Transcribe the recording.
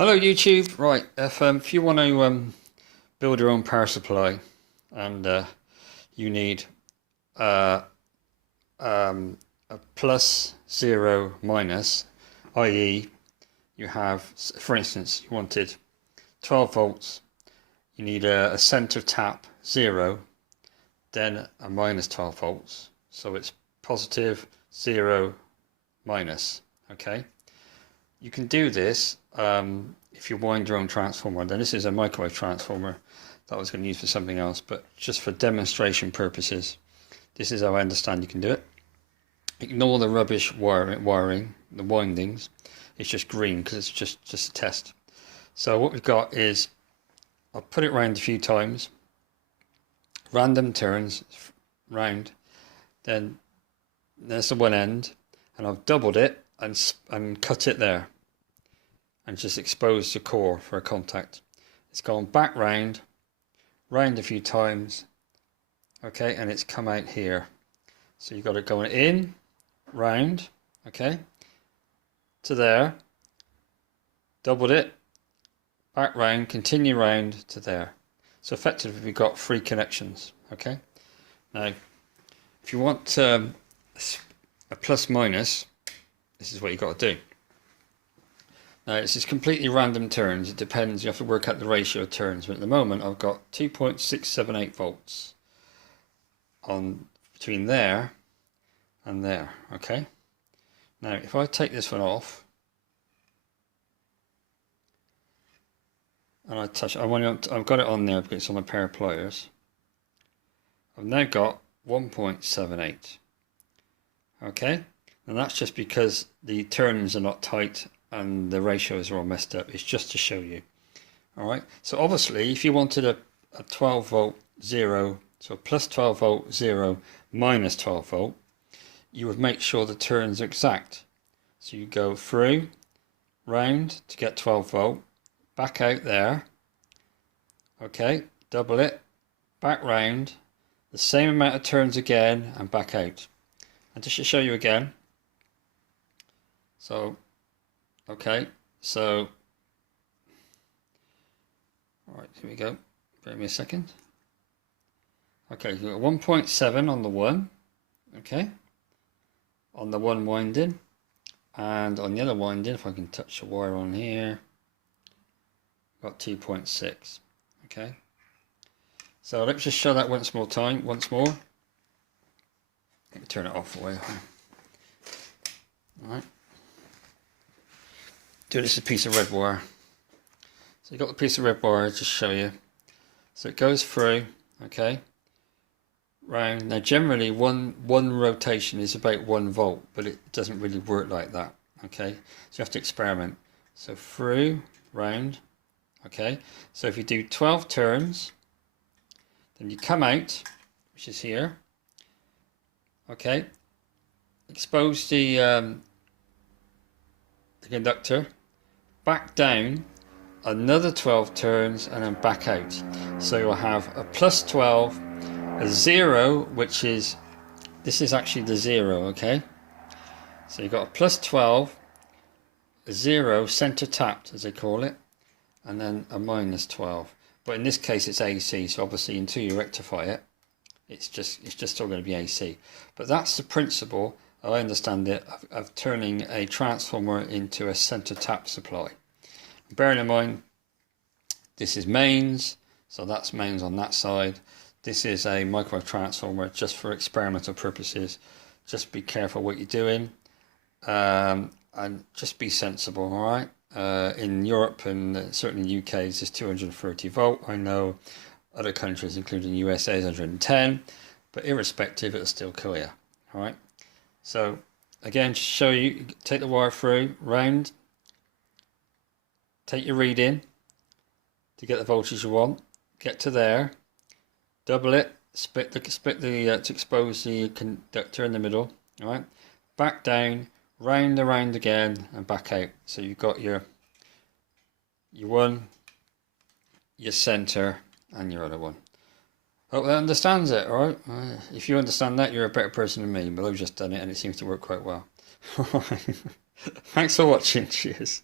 Hello YouTube. Right, if you want to build your own power supply, and you need uh, a plus, zero, minus, i.e. you have, for instance, you wanted 12 volts, you need a center tap 0, then a minus 12 volts, so it's positive, 0, minus. Okay, you can do this if you wind your own transformer. Then this is a microwave transformer that I was going to use for something else, but just for demonstration purposes, this is how I understand you can do it. Ignore the rubbish wiring, the windings. It's just green because it's just a test. So what we've got is, I'll put it round a few times, random turns round, then there's the one end, and I've doubled it and cut it there and just exposed the core for a contact. It's gone back round a few times, okay, and it's come out here. So you've got it going in, round, okay, to there, doubled it, back round, continue round to there. So effectively we've got 3 connections, okay. Now if you want a plus minus, this is what you've got to do. Now this is completely random turns. It depends, you have to work out the ratio of turns, but at the moment I've got 2.678 volts on between there and there, okay. Now if I take this one off and I touch, I've got it on there because it's on a pair of pliers, I've now got 1.78, okay, and that's just because the turns are not tight and the ratios are all messed up. It's just to show you. Alright, so obviously if you wanted a 12 volt 0, so plus 12 volt 0 minus 12 volt, you would make sure the turns are exact. So you go through, round to get 12 volt, back out there, okay, double it, back round, the same amount of turns again and back out. And just to show you again, so okay, so alright, here we go, bear me a second. Okay, you've got 1.7 on the one, okay, on the one winding, and on the other winding, if I can touch the wire on here, got 2.6, okay. So let's just show that once more. Let me turn it off away. Alright. Do this a piece of red wire. So you've got the piece of red wire, just show you. So it goes through, okay, round. Now generally one rotation is about 1 volt, but it doesn't really work like that, okay. So you have to experiment. So through, round, okay. So if you do 12 turns, then you come out, which is here, okay, expose the conductor, back down another 12 turns, and then back out. So you'll have a plus 12, a 0, which is, this is actually the 0, okay. So you've got a plus 12, a 0, center tapped as they call it, and then a minus 12. But in this case it's AC, so obviously until you rectify it, it's just still going to be AC. But that's the principle, I understand it, of turning a transformer into a center tap supply. Bearing in mind, this is mains, so that's mains on that side. This is a microwave transformer just for experimental purposes. Just be careful what you're doing, and just be sensible, alright? In Europe and certainly UK, this is 230 volt. I know other countries, including USA, is 110, but irrespective, it'll still kill you, alright? So again, to show you, take the wire through, round, take your reading to get the voltage you want, get to there, double it, split the to expose the conductor in the middle, alright, back down, round around again, and back out. So you've got your one, your center, and your other one. Hope that understands it, alright? If you understand that, you're a better person than me, but I've just done it and it seems to work quite well. Thanks for watching, cheers.